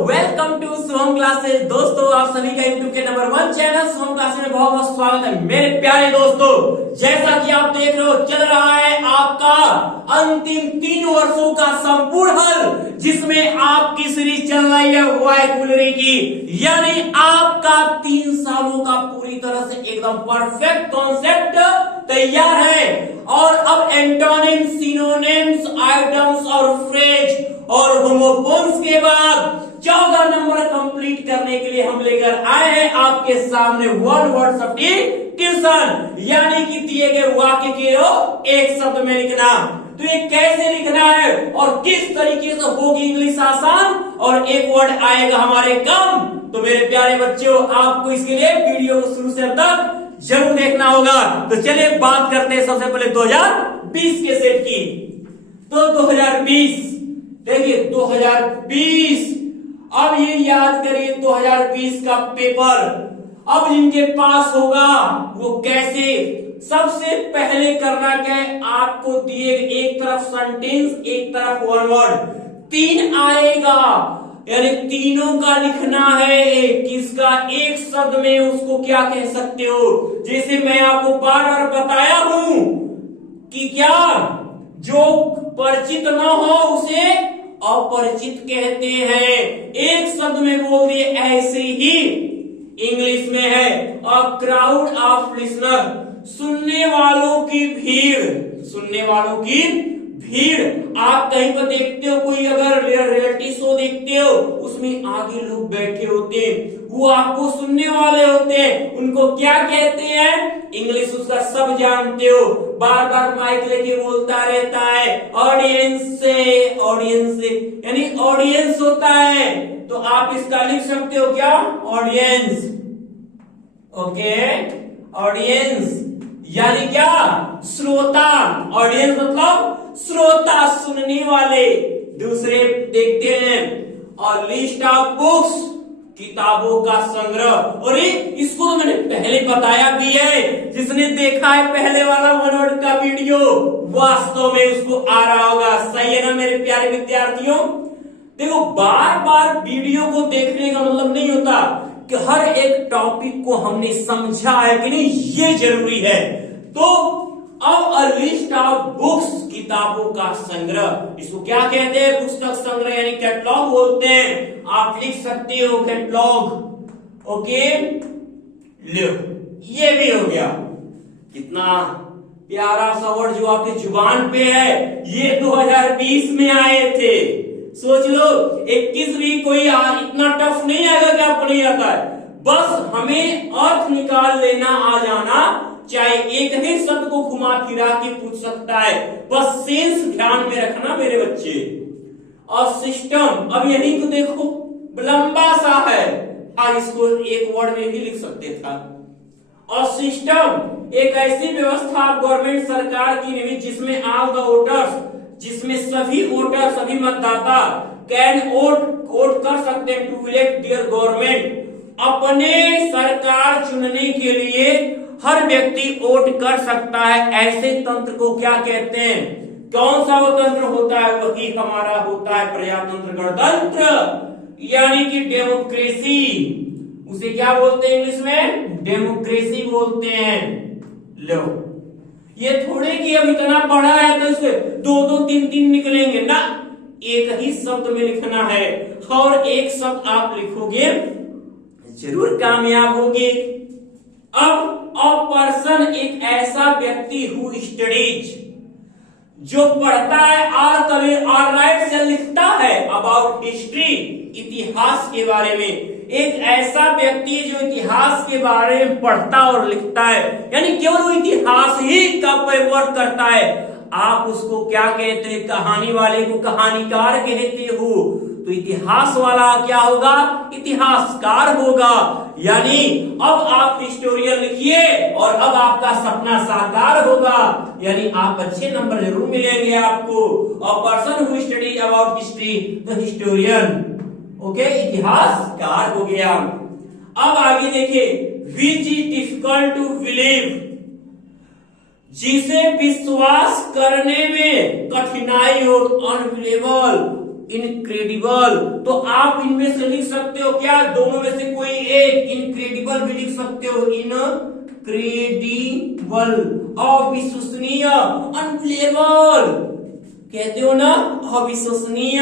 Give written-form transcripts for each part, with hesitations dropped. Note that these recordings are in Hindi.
Welcome to Soham classes. दोस्तों आप सभी का यूट्यूब के नंबर 1 चैनल सोहम क्लासेस में बहुत बहुत स्वागत है। मेरे प्यारे दोस्तों, जैसा कि आप देख रहे हो चल रहा है आपका अंतिम 3 वर्षों का संपूर्ण हल, जिसमें आपकी सीरीज चल रही है वोकैबुलरी की, यानी आपका 3 सालों का पूरी तरह से एकदम परफेक्ट कॉन्सेप्ट तैयार है। और अब एंटोनिम्स, सिनोनिम्स, आइटम्स और फ्रेज और होमोफोन्स के बाद 14 नंबर कंप्लीट करने के लिए हम लेकर आए हैं आपके सामने वन वर्ड सब्स्टिट्यूशन, यानी कि दिए गए वाक्य के एक शब्द में लिखना। तो ये कैसे लिखना है और किस तरीके से होगी इंग्लिश आसान और एक वर्ड आएगा हमारे कम। तो मेरे प्यारे बच्चों, आपको इसके लिए वीडियो को शुरू से अंत तक जरूर देखना होगा। तो चलिए बात करते हैं सबसे पहले 2020 के सेट की। तो 2020 देखिए 2020, अब ये याद करिए 2020 का पेपर अब जिनके पास होगा वो कैसे, सबसे पहले करना क्या है, आपको दिए एक तरफ सेंटेंस एक तरफ वन वर्ड, 3 आएगा, यानी तीनों का लिखना है। किसका एक शब्द में उसको क्या कह सकते हो, जैसे मैं आपको बार बार बताया हूं कि क्या जो परिचित न हो उसे अपरिचित कहते हैं। एक शब्द में बोल दिए, ऐसे ही इंग्लिश में है अ क्राउड ऑफ लिसनर, सुनने वालों की भीड़, सुनने वालों की भीड़। आप कहीं पर देखते हो, कोई अगर रियलिटी शो देखते हो, उसमें आगे लोग बैठे होते हैं, वो आपको सुनने वाले होते हैं, उनको क्या कहते हैं, इंग्लिश उसका सब जानते हो, बार बार माइक लेके बोलता रहता है ऑडियंस से, ऑडियंस से, यानी ऑडियंस होता है। तो आप इसका लिख सकते हो क्या, ऑडियंस। ओके, ऑडियंस यानी क्या, श्रोता। ऑडियंस मतलब श्रोता, सुनने वाले। दूसरे देखते हैं, और लिस्ट ऑफ बुक्स, किताबों का संग्रह। और इसको तो मैंने पहले बताया भी है, जिसने देखा है पहले वाला वन वर्ड का वीडियो, वास्तव में उसको आ रहा होगा। सही है ना मेरे प्यारे विद्यार्थियों। देखो, बार बार वीडियो को देखने का मतलब नहीं होता कि हर एक टॉपिक को हमने समझा है कि नहीं, ये जरूरी है। तो अब अ लिस्ट ऑफ बुक्स, किताबों का संग्रह, इसको क्या कहते हैं, पुस्तक संग्रह यानी कैटलॉग बोलते हैं। आप लिख सकते हो कैटलॉग। ओके, लो ये भी हो गया। कितना प्यारा सा वर्ड जो आपकी जुबान पे है, ये 2020 में आए थे। सोच लो 21 भी कोई इतना टफ नहीं आएगा कि आपको नहीं आता है, बस हमें अर्थ निकाल लेना आ जाना, चाहे एक ही शब्द को घुमा फिरा के पूछ सकता है, बस सेंस ध्यान में रखना मेरे बच्चे। और सिस्टम, अब यही को देखो लंबा सा है, इसको एक वर्ड में भी लिख सकते था। और सिस्टम एक ऐसी व्यवस्था गवर्नमेंट सरकार की नहीं, जिसमें ऑल द वोटर्स, जिसमें सभी वोटर, सभी मतदाता कैन वोट कर सकते हैं टू इलेक्ट देयर गवर्नमेंट, अपने सरकार चुनने के लिए हर व्यक्ति वोट कर सकता है। ऐसे तंत्र को क्या कहते हैं, कौन सा वो तंत्र होता है, वही हमारा होता है प्रजातंत्र, गणतंत्र, यानी कि डेमोक्रेसी। उसे क्या बोलते हैं इंग्लिश में, डेमोक्रेसी बोलते हैं। लो, ये थोड़े कि अब इतना पढ़ा है तो इसके 2-2, 3-3 निकलेंगे ना, एक ही शब्द में लिखना है, और एक शब्द आप लिखोगे जरूर कामयाब होगे। अब अ पर्सन एक ऐसा व्यक्ति हु स्टडीज, जो पढ़ता है, और कभी और राइट से लिखता है अबाउट हिस्ट्री, इतिहास के बारे में। एक ऐसा व्यक्ति जो इतिहास के बारे में पढ़ता और लिखता है, यानी केवल वो इतिहास ही का वर्क करता है, आप उसको क्या कहते हैं, कहानी वाले को कहानीकार कहते हो। तो इतिहास वाला क्या होगा, इतिहासकार होगा। यानी अब आप हिस्टोरियन लिखिए और अब आपका सपना साकार होगा, यानी आप अच्छे नंबर जरूर मिलेंगे आपको। A person who study about history, the historian. Okay, इतिहासकार हो गया। अब आगे देखिए, which is difficult to believe, जिसे विश्वास करने में कठिनाई और अनबिलीवेबल, इनक्रेडिबल। तो आप इनमें से लिख सकते हो क्या, दोनों में से कोई एक, इनक्रेडिबल भी लिख सकते हो, इनक्रेडिबल, अविश्वसनीय, अनबिलीवेबल कहते हो ना, अविश्वसनीय।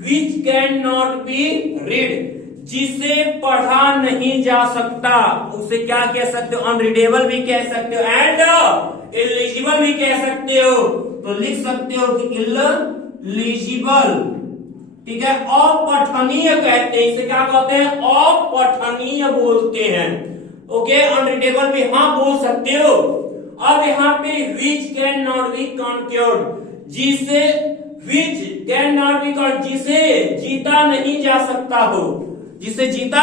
Which can not be read, जिसे पढ़ा नहीं जा सकता, उसे क्या कह सकते हो, अनरीडेबल भी कह सकते हो, एंड इलिजिबल भी कह सकते हो। तो लिख सकते हो कि इलिजिबल, ठीक है। अपठनीय कहते हैं, इसे क्या कहते हैं, अपठनीय बोलते हैं। ओके, अनरीडेबल भी हाँ बोल सकते हो। अब यहाँ पे विच कैन नॉट बी कॉन्क्योर्ड, जिसे विच कैन नॉट बी कॉन्क्योर्ड, जिसे जीता नहीं जा सकता हो, जिसे जीता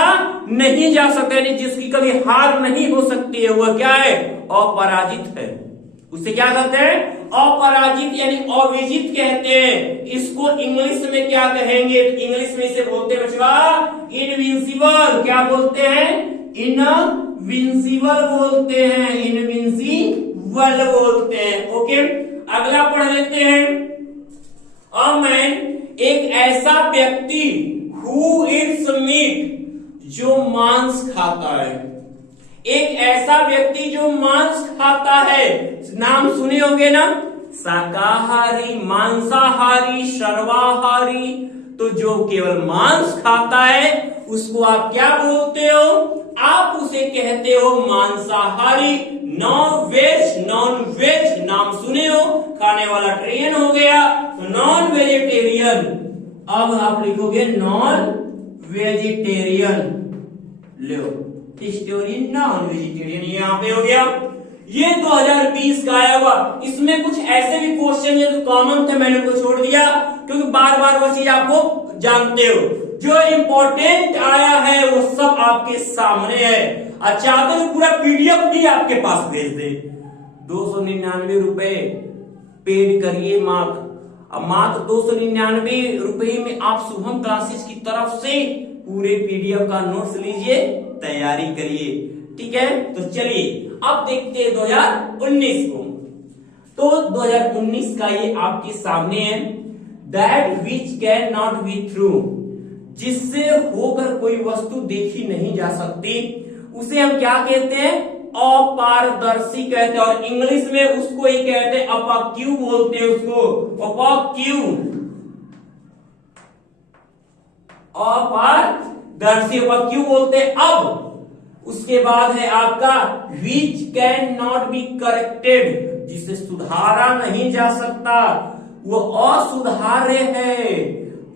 नहीं जा सकता, यानी जिसकी कभी हार नहीं हो सकती है, वह क्या है, अपराजित है। उसे क्या कहते हैं, अपराजित यानी अविजित कहते हैं। इसको इंग्लिश में क्या कहेंगे, इंग्लिश में इसे बोलते हैं बच्चा इनविंसिबल। क्या बोलते हैं, इनविंसिबल बोलते हैं, इनविंसिबल बोलते हैं। ओके, अगला पढ़ लेते हैं। अ मैन, एक ऐसा व्यक्ति, हु इट्स मीट, जो मांस खाता है। एक ऐसा व्यक्ति जो मांस खाता है, नाम सुने होंगे ना, शाकाहारी, मांसाहारी, सर्वाहारी। तो जो केवल मांस खाता है उसको आप क्या बोलते हो, आप उसे कहते हो मांसाहारी। नॉन वेज, नॉन वेज नाम सुने हो, खाने वाला ट्रेन हो गया, तो नॉन वेजिटेरियन। अब आप लिखोगे नॉन वेजिटेरियन, लो हिस्टोरियन, नॉन वेजिटेरियन, यहाँ पे हो गया। ये 2020 का आया हुआ, इसमें कुछ ऐसे भी क्वेश्चन है जो कॉमन थे, मैंने उनको छोड़ दिया क्योंकि बार बार वो चीज आपको जानते हो। जो इम्पोर्टेंट आया है वो सब आपके सामने है। अच्छा, तो पूरा पीडीएफ भी आपके पास भेज दे। 299 रुपए पेड करिए मात्र, अब मात्र 299 रुपए में आप शुभम क्लासेस की तरफ से पूरे पीडीएफ का नोट्स लीजिए, तैयारी करिए, ठीक है। तो चलिए अब देखते हैं 2019 को। तो 2019 का ये आपके सामने है, that which can not be through, जिससे होकर कोई वस्तु देखी नहीं जा सकती, उसे हम क्या कहते हैं, अपारदर्शी कहते हैं। और इंग्लिश में उसको ही कहते हैं अपाक्यू बोलते हैं, उसको अपाक्यू, अपारदर्शी अपाक्यू बोलते हैं। अब उसके बाद है आपका which can not be corrected, जिसे सुधारा नहीं जा सकता, वो असुधार्य है,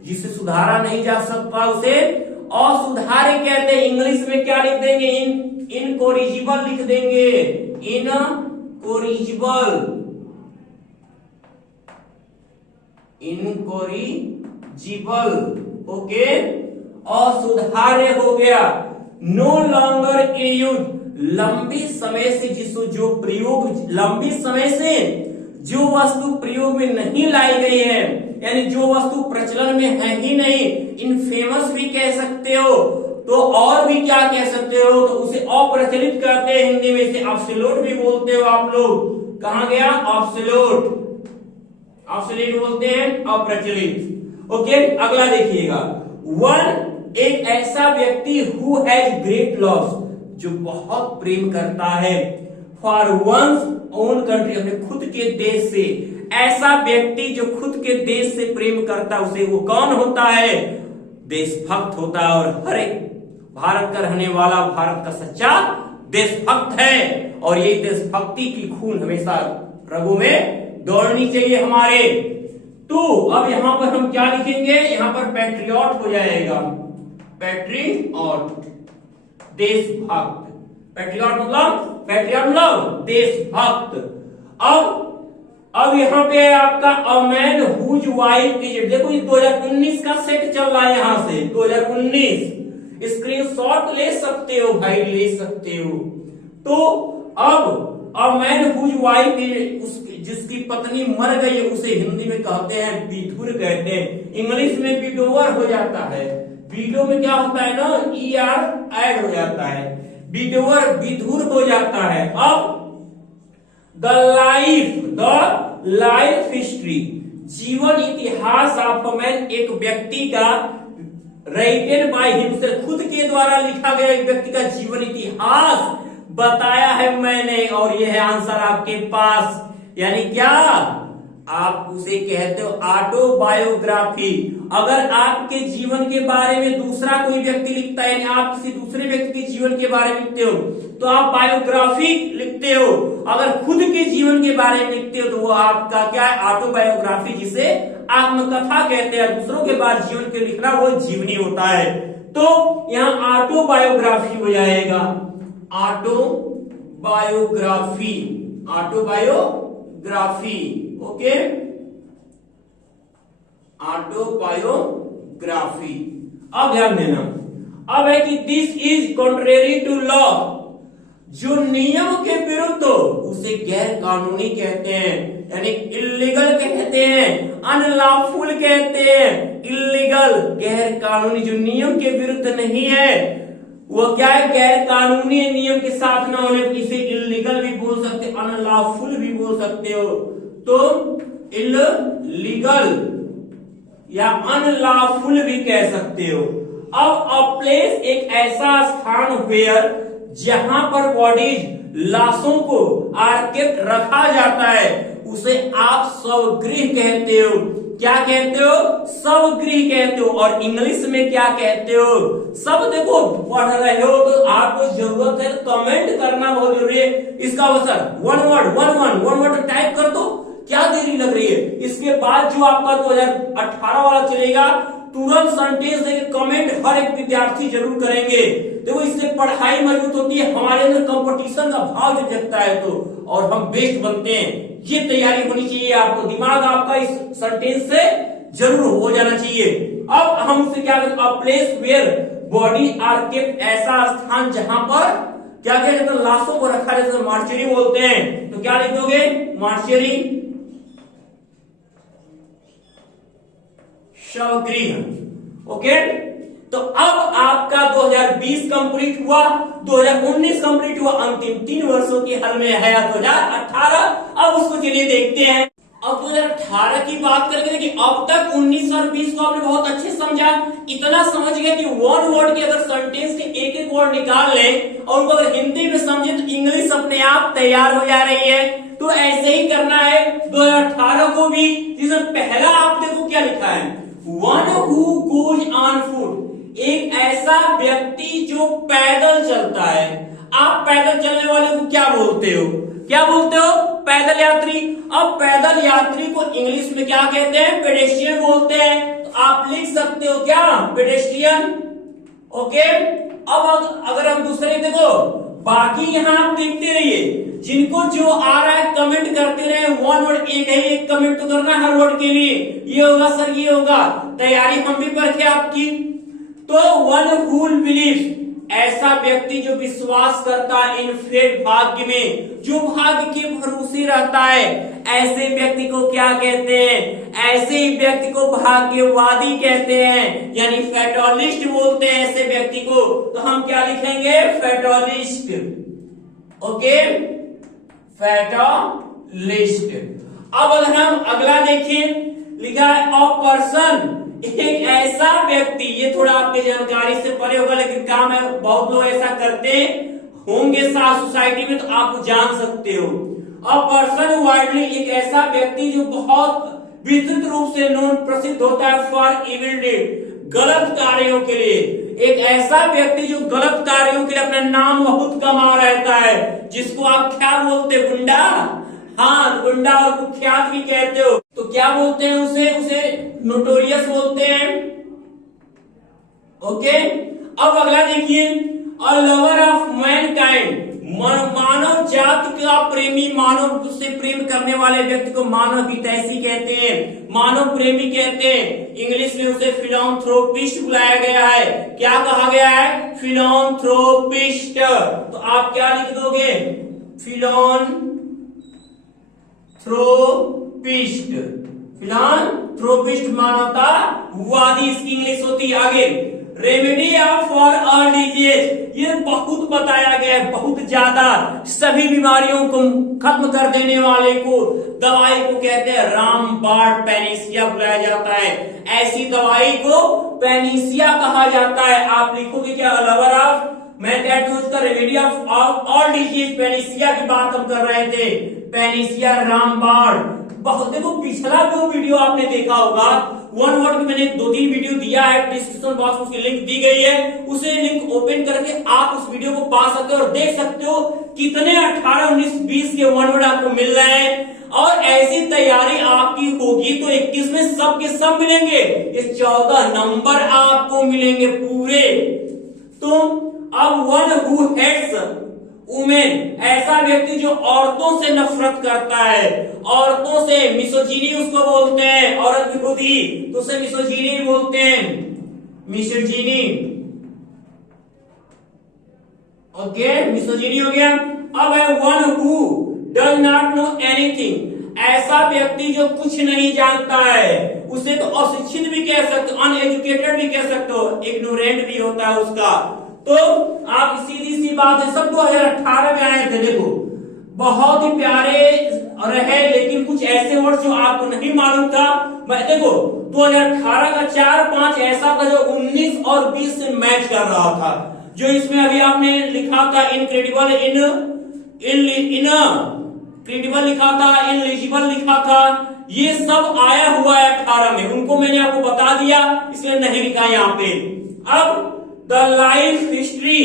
जिसे सुधारा नहीं जा सकता उसे असुधार्य कहते हैं। इंग्लिश में क्या लिख देंगे, इनकोरिजिबल लिख देंगे, इनकोरिजिबल, इनकोरिजिबल। ओके, असुधार्य हो गया। नो लॉन्गर इन यूज, लंबी समय से जो प्रयोग, लंबी समय से जो वस्तु प्रयोग में नहीं लाई गई है, यानी जो वस्तु प्रचलन में है ही नहीं, इनफेमस भी कह सकते हो, तो और भी क्या कह सकते हो, तो उसे अप्रचलित करते हैं हिंदी में, इसे ऑब्सोल्यूट भी बोलते हो आप लोग। कहां गया, ऑब्सोल्यूट, ऑब्सोल्यूट बोलते हैं, अप्रचलित। ओके, अगला देखिएगा, वन, एक ऐसा व्यक्ति हु हैज ग्रेट लव, जो बहुत प्रेम करता है, फॉर वंस ओन कंट्री, अपने खुद के देश से। ऐसा व्यक्ति जो खुद के देश से प्रेम करता है, उसे वो कौन होता है, देशभक्त होता है। और हर एक भारत का रहने वाला भारत का सच्चा देशभक्त है, और यही देशभक्ति की खून हमेशा रगों में दौड़नी चाहिए हमारे। तो अब यहां पर हम क्या लिखेंगे, यहां पर पैट्रियट हो जाएगा, पैट्रियट, देशभक्त। पैट्रियट मतलब देशभक्त। अब यहां पे है आपका a man whose wife is, देखो ये 2019 का सेट चल रहा है, यहां से 2019 स्क्रीनशॉट ले सकते हो भाई, ले सकते हो। तो अब a man whose wife is, जिसकी पत्नी मर गई है, उसे हिंदी में कहते हैं विधुर कहते हैं, इंग्लिश में विडोवर हो जाता है। विडो में क्या होता है ना, ER ऐड हो जाता है, विडोवर विधुर हो जाता है। अब द लाइफ हिस्ट्री, जीवन इतिहास ऑफ मैन एक व्यक्ति का राइटेड बाय हिमसेल्फ, खुद के द्वारा लिखा गया एक व्यक्ति का जीवन इतिहास बताया है मैंने, और यह है आंसर आपके पास। यानी क्या आप उसे कहते हो ऑटोबायोग्राफी। अगर आपके जीवन के बारे में दूसरा कोई व्यक्ति लिखता है, यानी आप किसी दूसरे व्यक्ति के जीवन के बारे में लिखते हो तो आप बायोग्राफी लिखते हो। अगर खुद के जीवन के बारे में लिखते हो तो वो आपका क्या है, ऑटोबायोग्राफी, जिसे आत्मकथा कहते हैं। दूसरों के बारे जीवन के लिखना वो जीवनी होता है। तो यहाँ ऑटोबायोग्राफी हो जाएगा, ऑटोबायोग्राफी, ऑटोबायोग्राफी, ओके, ऑटोबायोग्राफी। अब ध्यान देना, अब है कि this is contrary to law, जो नियम के विरुद्ध हो उसे गैर कानूनी कहते हैं, यानी इलीगल कहते हैं, अनलॉफुल कहते हैं। इलीगल गैर कानूनी, जो नियम के विरुद्ध नहीं है वो क्या है, गैर कानूनी, नियम के साथ ना होने, इसे इलीगल भी बोल सकते, अनलॉफुल भी बोल सकते हो। तो इलीगल या अनलॉफुल भी कह सकते हो। अब अ प्लेस एक ऐसा स्थान वेयर, जहां पर बॉडीज, लाशों को आर्केट रखा जाता है, उसे आप शवगृह कहते हो। क्या कहते हो, शवगृह कहते हो। और इंग्लिश में क्या कहते हो, सब देखो पढ़ रहे हो तो आपको जरूरत है तो कमेंट करना बहुत जरूरी है। इसका आंसर वन वर्ड टाइप कर दो, क्या देरी लग रही है। इसके बाद जो आपका 2018 वाला चलेगा, तुरंत सेंटेंस देके कमेंट हर एक विद्यार्थी जरूर करेंगे। देखो इससे पढ़ाई मजबूत होती है, हमारे अंदर कंपटीशन का भाव जब जगता है तो, और हम बेस्ट बनते हैं। ये तैयारी होनी चाहिए आपको, दिमाग आपका इस सेंटेंस से जरूर हो जाना चाहिए। अब हम उसे क्या कहते हैं, a place where body are kept, ऐसा स्थान जहां पर क्या कहते हैं, लाशों को रखा जाता है, मार्चरी बोलते हैं। तो क्या लिखोगे, मार्चरी, शवगृह, ओके। तो अब आपका 2020 कंप्लीट हुआ, 2019 कंप्लीट हुआ, अंतिम 3 वर्षों की हल में है 2018। अब उसको चलिए देखते हैं। अब 2018 की बात करके देखिए, अब तक 19 और 20 को आपने बहुत अच्छे समझा, इतना समझ गया कि वन वर्ड के अगर सेंटेंस के एक एक वर्ड निकाल लें और उनको अगर हिंदी में समझे तो इंग्लिश अपने आप तैयार हो जा रही है। तो ऐसे ही करना है 2018 को भी, जिसमें पहला आप देखो क्या लिखा है, one who goes on foot, एक ऐसा व्यक्ति जो पैदल चलता है। आप पैदल चलने वाले को क्या बोलते हो, क्या बोलते हो, पैदल यात्री। अब पैदल यात्री को इंग्लिश में क्या कहते हैं, पेडेस्ट्रियन बोलते हैं। तो आप लिख सकते हो क्या, पेडेस्ट्रियन, ओके। अब अगर हम दूसरे देखो, बाकी यहां आप देखते रहिए, जिनको जो आ रहा है कमेंट करते रहे। वन वर्ड एक है, एक कमेंट तो करना हर वर्ड के लिए, ये होगा सर, ये होगा, तैयारी हम भी परखे आपकी। तो वन हु बिलीव, ऐसा व्यक्ति जो विश्वास करता है, इन फेट, भाग्य में, जो भाग्य के भरोसे रहता है, ऐसे व्यक्ति को क्या कहते हैं, ऐसे ही व्यक्ति को भाग्यवादी कहते हैं, यानी फैटलिस्ट बोलते हैं ऐसे व्यक्ति को। तो हम क्या लिखेंगे, फैटलिस्ट, ओके, फैटलिस्ट। अब अगर हम अगला देखें, लिखा है अ पर्सन, एक ऐसा व्यक्ति, ये थोड़ा आपकी जानकारी से परे होगा लेकिन काम है, बहुत लोग ऐसा करते होंगे साथ सोसाइटी में, तो आप जान सकते हो। अ पर्सन वाइडली, एक ऐसा व्यक्ति जो बहुत विस्तृत रूप से नोन, प्रसिद्ध होता है फॉर इविल डीड, गलत कार्यों के लिए। एक ऐसा व्यक्ति जो गलत कार्यों के लिए अपना नाम बहुत कमा रहता है, जिसको आप क्या बोलते, गुंडा, हाँ गुंडा और कुख्यात भी कहते हो। तो क्या बोलते हैं उसे नोटोरियस बोलते हैं, ओके। अब अगला देखिए, अ लवर ऑफ मैनकाइंड, मानव जाति का प्रेमी, मानव से प्रेम करने वाले व्यक्ति को मानव हितैषी कहते हैं, मानव प्रेमी कहते हैं। इंग्लिश में उसे फिलॉन्थ्रोपिस्ट बुलाया गया है। क्या कहा गया है, फिलॉन्थ्रोपिस्ट। तो आप क्या लिख दोगे, फिलॉन्थ्रोपिस्ट, फिलॉन्थ्रोपिस्ट मानवतावादी, इसकी इंग्लिश होती है। आगे रेमेडी फॉर ऑल डिजीज, ये बहुत बताया गया है, बहुत ज्यादा सभी बीमारियों को खत्म कर देने वाले को दवाई को कहते हैं रामबाण पैनिसिया बुलाया जाता है। ऐसी दवाई को पैनिसिया कहा जाता है। आप लिखोगे क्या लवर ऑफ, मैं कहता हूं इसका रेमेडी ऑफ ऑल डिजीज पैनिसिया की बात हम कर रहे थे। पैनिसिया रामबाण, बहुत देखो पिछला जो वीडियो आपने देखा होगा वन वर्ड की मैंने 2-3 वीडियो दिया है, डिस्क्रिप्शन बॉक्स में उसकी लिंक दी गई है, उसे लिंक ओपन करके आप उस वीडियो को पा सकते हो और देख सकते हो कितने 18, 19, 20 के वन वर्ड आपको मिल रहे हैं। और ऐसी तैयारी आपकी होगी तो 21 में सब के सब मिलेंगे, ये 14 नंबर आपको मिलेंगे पूरे। तो अब वन हु हेट्स वुमेन, ऐसा व्यक्ति जो औरतों से नफरत करता है, औरतों से, मिसोजिनी उसको बोलते हैं, औरत विरोधी, तो उसे मिसोजिनी बोलते हैं, मिसोजिनी। ओके, मिसोजिनी हो गया। अब है one who does not know anything, ऐसा व्यक्ति जो कुछ नहीं जानता है, उसे तो अशिक्षित भी कह सकते हो, अनएजुकेटेड भी कह सकते हो, इग्नोरेंट भी होता है उसका। तो आप सीधी सी बात है, सब 2018 में आए थे, देखो बहुत ही प्यारे रहे, लेकिन कुछ ऐसे वर्ड जो आपको नहीं मालूम था। मैं देखो 2018 का 4-5 ऐसा था जो 19 और 20 से मैच कर रहा था, जो इसमें अभी आपने लिखा था इनक्रेडिबल, इनक्रेडिबल लिखा था, इनएलिजिबल लिखा था, ये सब आया हुआ है 18 में, उनको मैंने आपको बता दिया, इसलिए नहीं लिखा यहाँ पे। अब the life history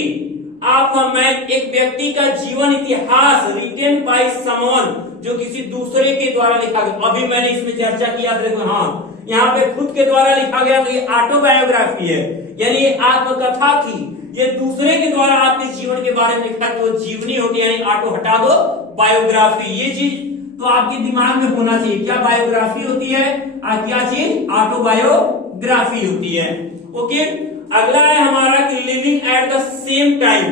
of a man, एक व्यक्ति का जीवन इतिहास रिटेन बाय समवन, जो किसी दूसरे के द्वारा लिखा गया। अभी मैंने इसमें चर्चा किया, देखो हाँ यहाँ पे खुद के द्वारा लिखा गया, तो ये ऑटोबायोग्राफी है, यानी ये आत्मकथा थी, ये दूसरे के द्वारा आपके जीवन के बारे में लिखा, तो जीवनी होगी, यानी ऑटो हटा दो, बायोग्राफी। ये चीज तो आपके दिमाग में होना चाहिए, क्या बायोग्राफी होती है और क्या चीज ऑटोबायोग्राफी होती है। ओके, अगला है हमारा कि living at the same time,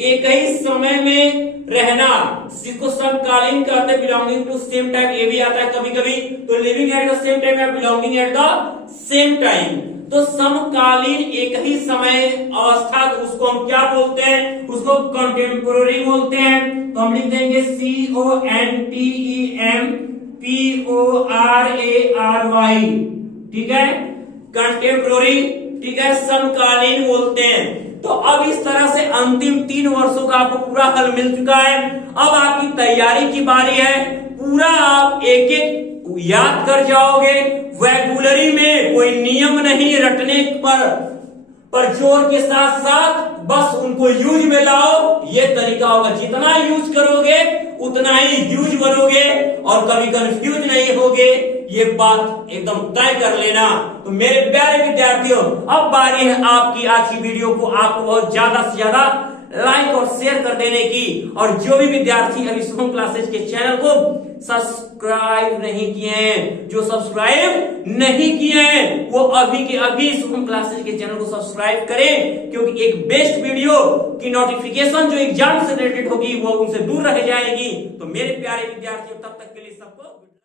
एक ही समय में रहना, जिसको समकालीन कहते हैं, बिलोंगिंग टू सेम टाइम, ये भी आता है कभी कभी। तो living at the same time या belonging at the same time, तो समकालीन एक ही समय अवस्था, तो उसको हम क्या बोलते हैं, उसको कंटेम्पोररी बोलते हैं। तो हम लिख देंगे CONTEMPORARY, ठीक है, कंटेम्पोररी, ठीक है, समकालीन बोलते हैं। तो अब इस तरह से अंतिम 3 वर्षों का आपको पूरा हल मिल चुका है। अब आपकी तैयारी की बारी है, पूरा आप एक एक याद कर जाओगे। वैगुलरी में कोई नियम नहीं रटने पर जोर के साथ साथ बस उनको यूज में लाओ, ये तरीका होगा। जितना यूज करोगे उतना ही ह्यूज बनोगे और कभी कंफ्यूज नहीं होगे, ये बात एकदम तय कर लेना। तो मेरे प्यारे विद्यार्थियों, अब बारी है आपकी आज की वीडियो को आपको बहुत ज्यादा से ज्यादा लाइक और शेयर कर देने की। और जो भी विद्यार्थी अभी शुभम क्लासेज के चैनल को सब्सक्राइब नहीं किए हैं, जो सब्सक्राइब नहीं किए हैं, वो अभी के अभी शुभम क्लासेज के चैनल को सब्सक्राइब करें, क्योंकि एक बेस्ट वीडियो की नोटिफिकेशन जो एग्जाम से रिलेटेड होगी वो उनसे दूर रह जाएगी। तो मेरे प्यारे विद्यार्थियों, तब तक के लिए सबको